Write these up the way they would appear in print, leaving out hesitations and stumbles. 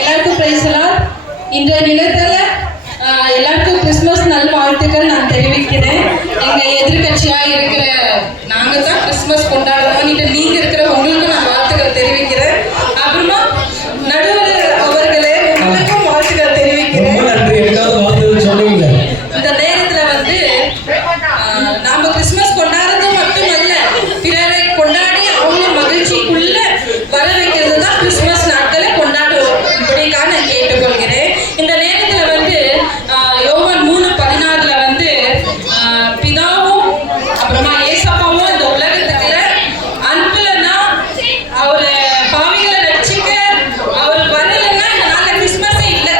எல்லாருக்கும் price Lord. இன்றைய நிலத்தில் எல்லாருக்கும் கிறிஸ்துமஸ் நல் வாழ்த்துக்கள் நான் தெரிவிக்கிறேன். எங்கள் எதிர்கட்சியாக இருக்கிற நாங்கள் தான் கிறிஸ்துமஸ் கொண்டாடுறோம். நீங்கள் இருக்கிற உங்களுக்கு நான் வாழ்த்துக்கள் தெரிவிக்கிறேன். அப்புறமா நடுவர் அவர்களே உங்களுக்கும் வாழ்த்துக்கள் தெரிவிக்கிறேன். இந்த நேரத்தில் வந்து நாம் கிறிஸ்துமஸ் கொண்டாடுறது மட்டுமல்ல, பிறரை கொண்டாடி அவங்க மகிழ்ச்சிக்குள்ள வர வைக்கிறது தான் கிறிஸ்துமஸ் நாட்களை கொண்டாடுவோம். இப்படிக்காக நான் கேட்டுக்கொள்கிறேன். இந்த நேரத்தில் வந்து யோவான் 3:16 வந்து பிதாவும் அப்புறமா ஏசப்பாவும் இந்த உலகத்துல அன்புலன்னா அவரு பாவிகளை ரட்சிக்க அவர் வரலன்னா இந்த நாள்ல கிறிஸ்துமஸே இல்லை.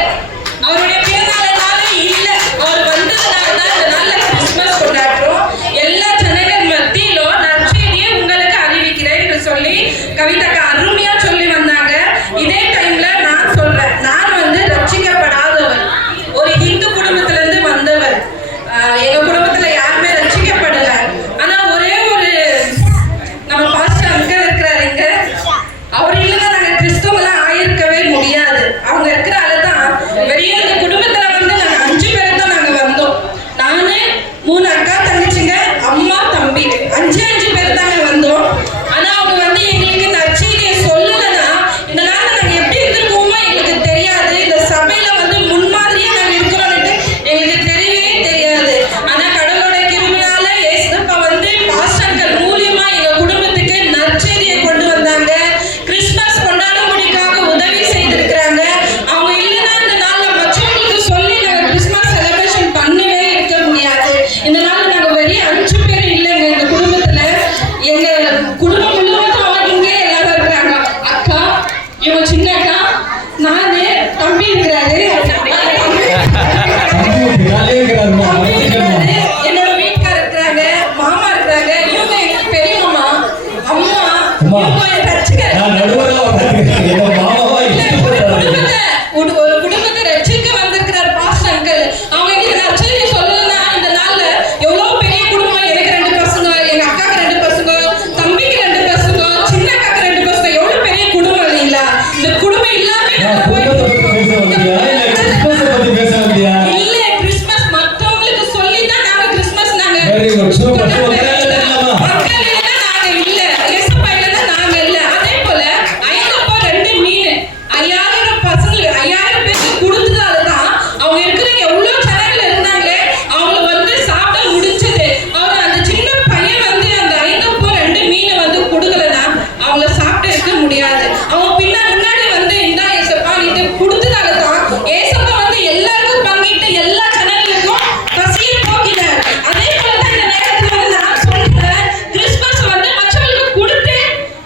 அவருடைய பிறநாளனால இல்லை, அவர் வந்ததுனால தான் இந்த நாள்ல கிறிஸ்துமஸ் கொண்டாடுறோம். எல்லா ஜனங்கள் மத்தியிலும் நற்செய்தியை உங்களுக்கு அறிவிக்கிறேன் என்று சொல்லி கவிதாக்கு அருமையா சொல்லி வந்தாங்க. இதே டைம்ல நான் சொல்றேன், நான் வந்து ரட்சிக்கப்படாதவர், ஒரு இந்து குடும்பத்துல இருந்து வந்தவர். எங்க குடும்பத்துல யாருமே ரட்சிக்கப்படல. ஆனா ஒரே ஒரு நம்ம பாஸ்டர் அங்கிள் இருக்கிறாருங்க, அவர் இல்லைன்னா நாங்க கிறிஸ்தவங்களா ஆயிருக்கவே முடியாது. அவங்க இருக்கிறாலதான் பெரிய இந்த குடும்பத்துல வந்து நாங்க 5 பேர் தான் நாங்க வந்தோம். நானு 3 அக்கா தங்கச்சிங்க, அம்மா தம்பி, 5 பேர் தாங்க வந்தோம். ஆனா அவங்க வந்து எங்களுக்கு நற்செய்தியை சொல்லலைன்னா இந்த நாள்ல நாங்க எப்படி இருந்திருக்கோமோ எங்களுக்கு தெரியாது. இந்த சபையில வந்து முன்மாதிரியா நாங்க இருக்கிறோம்னு எங்களுக்கு தெரியவே தெரியாது. ஆனா கடவுளோட கிருபையால ஏசப்பா வந்து பாஸ்டர்கள் மூலியமா எங்க குடும்பத்துக்கு நற்செய்தியை கொண்டு வந்தாங்க. கிறிஸ்துமஸ் கொண்டாடும்படிக்காக உதவி செய்திருக்கிறாங்க. அவங்க இல்லைன்னா இந்த நாள்ல மற்றவங்களுக்கு சொல்லி நாங்க கிறிஸ்துமஸ் செலிப்ரேஷன் பண்ணவே இருக்க முடியாது. இந்த நாள்ல நாங்க வெறும் 5 பேர் இல்லைங்க எங்க குடும்பத்துல. எங்க குடும்பம் முழுவதும் அவங்க இங்கே எல்லாரும் இருக்கிறாங்க. அக்கா, இவங்க சின்ன அக்கா, நானு, தம்பி இருக்கிறாரு, என்னோட வீட்டுக்காரர் இருக்கிறாங்க, மாமா இருக்கிறாங்க, இவங்க எங்களுக்கு பெரிய மாமா, அம்மா, இவங்க ரட்சிக்க ஒரு குடும்பத்தை ரட்சிக்க வந்திருக்கிறார் பாஸ்டர் அங்கிள். அவங்க எங்களுக்கு நற்செய்தி சொல்லலைன்னா இந்த நாள்ல எவ்வளவு பெரிய குடும்பம். எனக்கு 2 பசங்க, எங்க அக்காக்கு 2 பசங்க, தம்பிக்கு 2 பசங்க, சின்ன அக்காக்கு 2 பசங்க, எவ்வளவு பெரிய குடும்பம் இல்லைங்களா? இந்த குடும்பம் இல்லாம இல்ல, கிறிஸ்துமஸ் மற்றவங்களுக்கு சொல்லி தான் நாங்க கிறிஸ்துமஸ் நாங்க முடியாது. அவங்க முன்னாடி வந்து இந்தா ஏசப்பா நீ கொடுத்ததால தான் ஏசப்பா வந்து எல்லாருக்கும் பங்கிட்டு எல்லா ஜனங்களுக்கும் பசியை போக்கினார். அதே போல தான் இந்த நேரத்துல வந்து நான் சொல்றேன், கிறிஸ்துமஸ் வந்து மற்றவங்களுக்கு கொடுத்து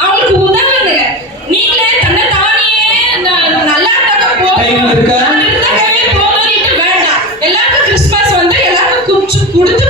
அவங்களுக்கு உதவுங்க. நீங்களே தன்னை தானியே நல்லா இருந்தாக்க போதும், வேண்டாம். எல்லாருக்கும் கிறிஸ்துமஸ் வந்து எல்லாருக்கும் கொடுத்து